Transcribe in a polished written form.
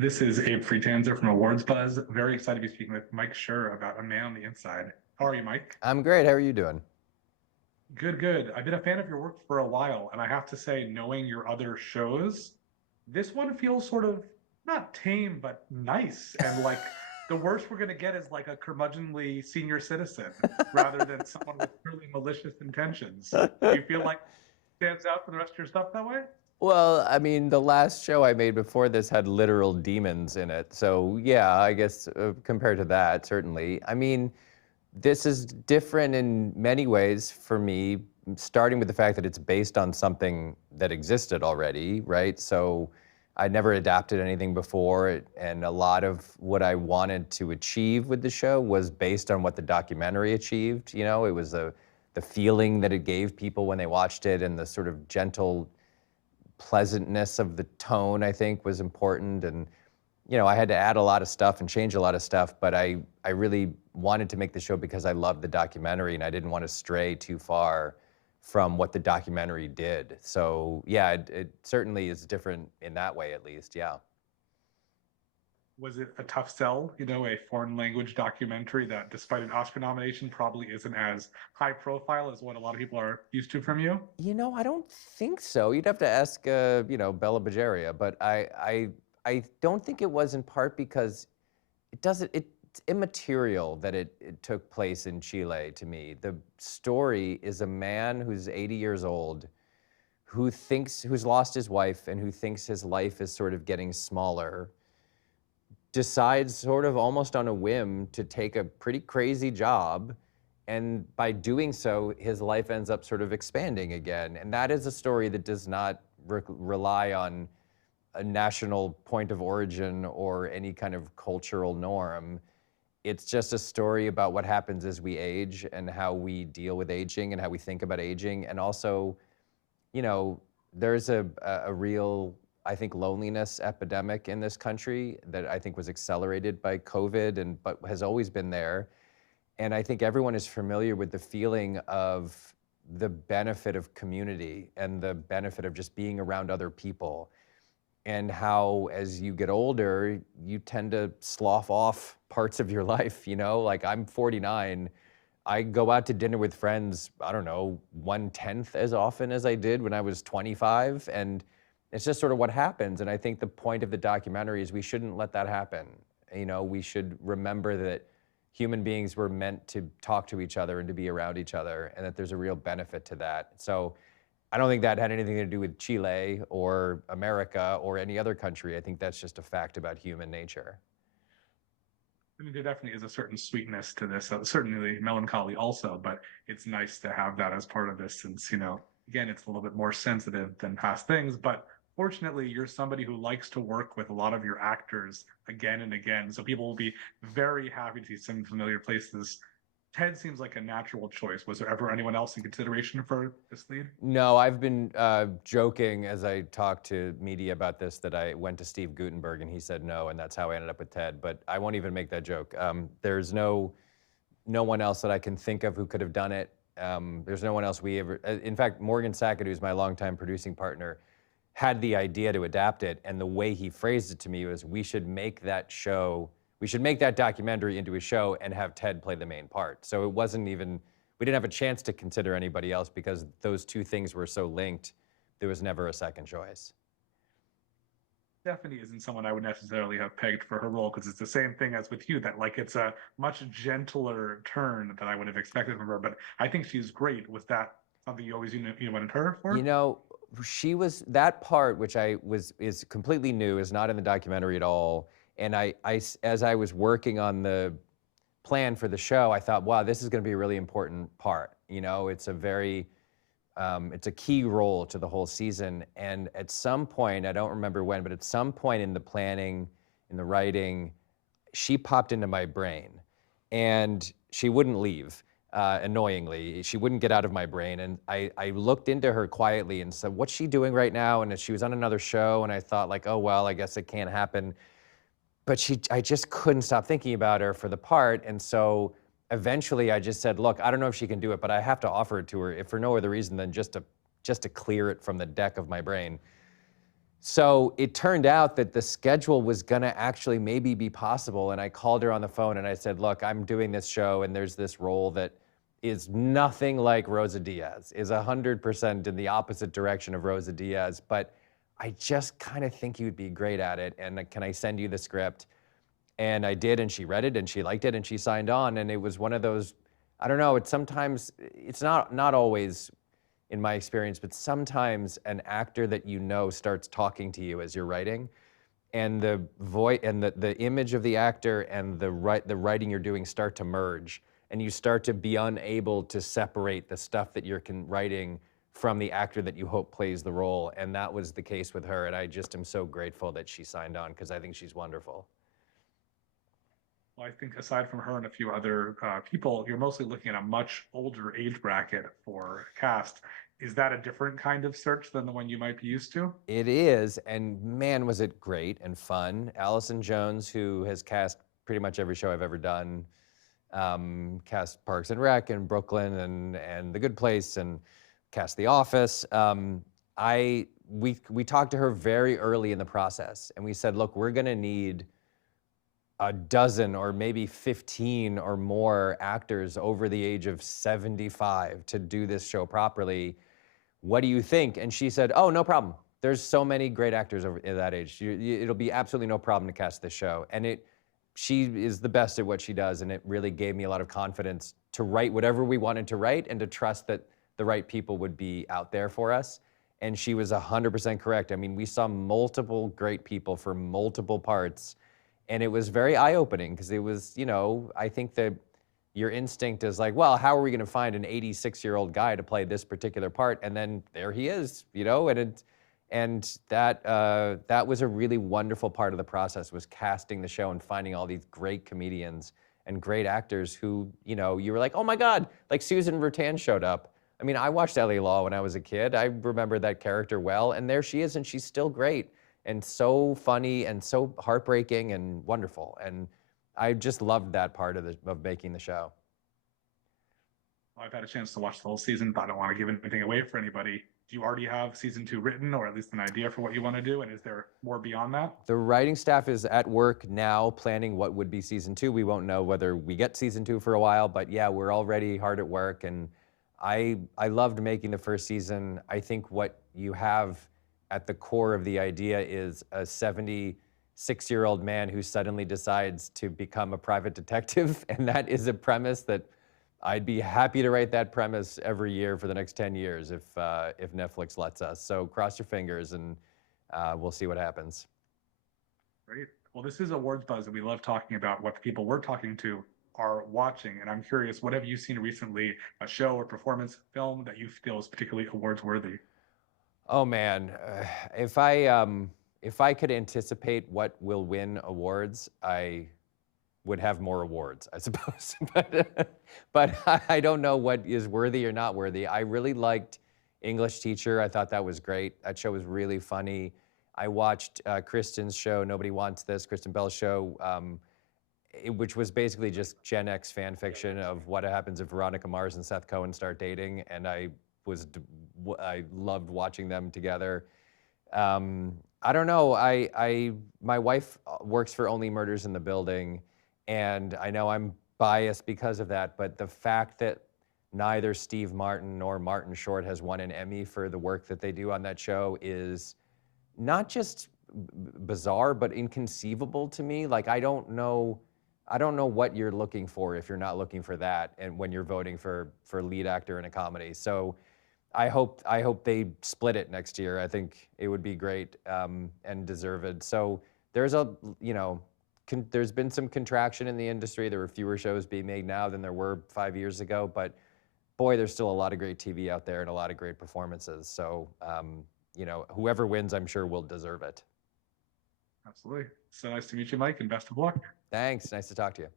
This is Abe Friedtanzer from Awards Buzz. Very excited to be speaking with Mike Schur about A Man on the Inside. How are you, Mike? I'm great. How are you doing? Good, good. I've been a fan of your work for a while, and I have to say, knowing your other shows, this one feels sort of not tame, but nice. And like the worst we're going to get is like a curmudgeonly senior citizen rather than someone with really malicious intentions. Do you feel like it stands out for the rest of your stuff that way? Well, I mean, the last show I made before this had literal demons in it. So, yeah, I guess compared to that, certainly. I mean, this is different in many ways for me, starting with the fact that it's based on something that existed already, right? So, I never adapted anything before, and a lot of what I wanted to achieve with the show was based on what the documentary achieved. You know, it was the feeling that it gave people when they watched it, and the sort of gentle pleasantness of the tone, I think, was important. And I had to add a lot of stuff and change a lot of stuff, but I really wanted to make the show because I loved the documentary and I didn't want to stray too far from what the documentary did. So yeah, it certainly is different in that way, at least. Yeah. Was it a tough sell, a foreign language documentary that, despite an Oscar nomination, probably isn't as high profile as what a lot of people are used to from you? I don't think so. You'd have to ask, Bella Bajaria, but I don't think it was, in part because it's immaterial that it took place in Chile to me. The story is a man who's 80 years old, who's lost his wife and who thinks his life is sort of getting smaller, decides sort of almost on a whim to take a pretty crazy job. And by doing so, his life ends up sort of expanding again. And that is a story that does not rely on a national point of origin or any kind of cultural norm. It's just a story about what happens as we age and how we deal with aging and how we think about aging. And also, there's a real, I think, loneliness epidemic in this country that I think was accelerated by COVID but has always been there. And I think everyone is familiar with the feeling of the benefit of community and the benefit of just being around other people, and how as you get older, you tend to slough off parts of your life, Like, I'm 49. I go out to dinner with friends, I don't know, 1/10 as often as I did when I was 25. And it's just sort of what happens. And I think the point of the documentary is we shouldn't let that happen. We should remember that human beings were meant to talk to each other and to be around each other, and that there's a real benefit to that. So I don't think that had anything to do with Chile or America or any other country. I think that's just a fact about human nature. I mean, there definitely is a certain sweetness to this, certainly melancholy also, but it's nice to have that as part of this since, again, it's a little bit more sensitive than past things. But fortunately, you're somebody who likes to work with a lot of your actors again and again. So people will be very happy to see some familiar places. Ted seems like a natural choice. Was there ever anyone else in consideration for this lead? No, I've been joking as I talked to media about this that I went to Steve Guttenberg and he said no, and that's how I ended up with Ted. But I won't even make that joke. There's no one else that I can think of who could have done it. There's no one else we ever. In fact, Morgan Sackett, who's my longtime producing partner, had the idea to adapt it, and the way he phrased it to me was, we should make that documentary into a show and have Ted play the main part. So it wasn't even, we didn't have a chance to consider anybody else because those two things were so linked. There was never a second choice. Stephanie isn't someone I would necessarily have pegged for her role because it's the same thing as with you, that like it's a much gentler turn than I would have expected from her. But I think she's great. Was that something you always wanted her You for? know, she was that part, which is completely new, is not in the documentary at all. And as I was working on the plan for the show, I thought, wow, this is going to be a really important part. It's it's a key role to the whole season. And at some point, I don't remember when, but at some point in the planning, in the writing, she popped into my brain, and she wouldn't leave. Annoyingly, she wouldn't get out of my brain. And I looked into her quietly and said, what's she doing right now? And she was on another show, and I thought, like, oh, well, I guess it can't happen. But I just couldn't stop thinking about her for the part. And so eventually I just said, look, I don't know if she can do it, but I have to offer it to her, if for no other reason than just to clear it from the deck of my brain. So it turned out that the schedule was going to actually maybe be possible. And I called her on the phone and I said, look, I'm doing this show and there's this role that is nothing like Rosa Diaz, is 100% in the opposite direction of Rosa Diaz. But I just kind of think you would be great at it. And can I send you the script? And I did, and she read it and she liked it and she signed on. And it was one of those, I don't know, it's sometimes, it's not always in my experience, but sometimes an actor that you know starts talking to you as you're writing, and the voice and the image of the actor and the writing you're doing start to merge, and you start to be unable to separate the stuff that you're writing from the actor that you hope plays the role. And that was the case with her, and I just am so grateful that she signed on because I think she's wonderful. Well, I think aside from her and a few other people, you're mostly looking at a much older age bracket for cast. Is that a different kind of search than the one you might be used to? It is, and man, was it great and fun. Allison Jones, who has cast pretty much every show I've ever done, cast Parks and Rec and Brooklyn and The Good Place and cast The Office. We talked to her very early in the process, and we said, look, we're going to need a dozen or maybe 15 or more actors over the age of 75 to do this show properly. What do you think? And she said, oh, no problem. There's so many great actors over at that age. It'll be absolutely no problem to cast this show. And she is the best at what she does. And it really gave me a lot of confidence to write whatever we wanted to write and to trust that the right people would be out there for us. And she was 100% correct. I mean, we saw multiple great people for multiple parts. And it was very eye-opening because it was, I think that your instinct is like, well, how are we going to find an 86-year-old guy to play this particular part? And then there he is, and that was a really wonderful part of the process, was casting the show and finding all these great comedians and great actors who, you were like, oh my God, like Susan Rutan showed up. I mean, I watched L.A. Law when I was a kid. I remember that character well, and there she is, and she's still great and so funny and so heartbreaking and wonderful. And I just loved that part of making the show. Well, I've had a chance to watch the whole season, but I don't want to give anything away for anybody. Do you already have season 2 written, or at least an idea for what you want to do? And is there more beyond that? The writing staff is at work now planning what would be season 2. We won't know whether we get season 2 for a while, but yeah, we're already hard at work. And I loved making the first season. I think what you have at the core of the idea is a 76-year-old man who suddenly decides to become a private detective. And that is a premise that I'd be happy to write that premise every year for the next 10 years if Netflix lets us. So cross your fingers and we'll see what happens. Great. Well, this is Awards Buzz, and we love talking about what the people we're talking to are watching. And I'm curious, what have you seen recently, a show or performance film that you feel is particularly awards worthy? Oh man, if I could anticipate what will win awards, I would have more awards, I suppose. but I don't know what is worthy or not worthy. I really liked English Teacher. I thought that was great. That show was really funny. I watched Kristen's show, Nobody Wants This, Kristen Bell's show, which was basically just Gen X fan fiction of what happens if Veronica Mars and Seth Cohen start dating, and I loved watching them together. I don't know. My wife works for Only Murders in the Building, and I know I'm biased because of that, but the fact that neither Steve Martin nor Martin Short has won an Emmy for the work that they do on that show is not just bizarre, but inconceivable to me. Like, I don't know what you're looking for if you're not looking for that, and when you're voting for lead actor in a comedy. So I hope they split it next year. I think it would be great and deserved. So there's there's been some contraction in the industry. There were fewer shows being made now than there were 5 years ago, but boy, there's still a lot of great TV out there and a lot of great performances. So whoever wins, I'm sure will deserve it. Absolutely. So nice to meet you, Mike, and best of luck. Thanks. Nice to talk to you.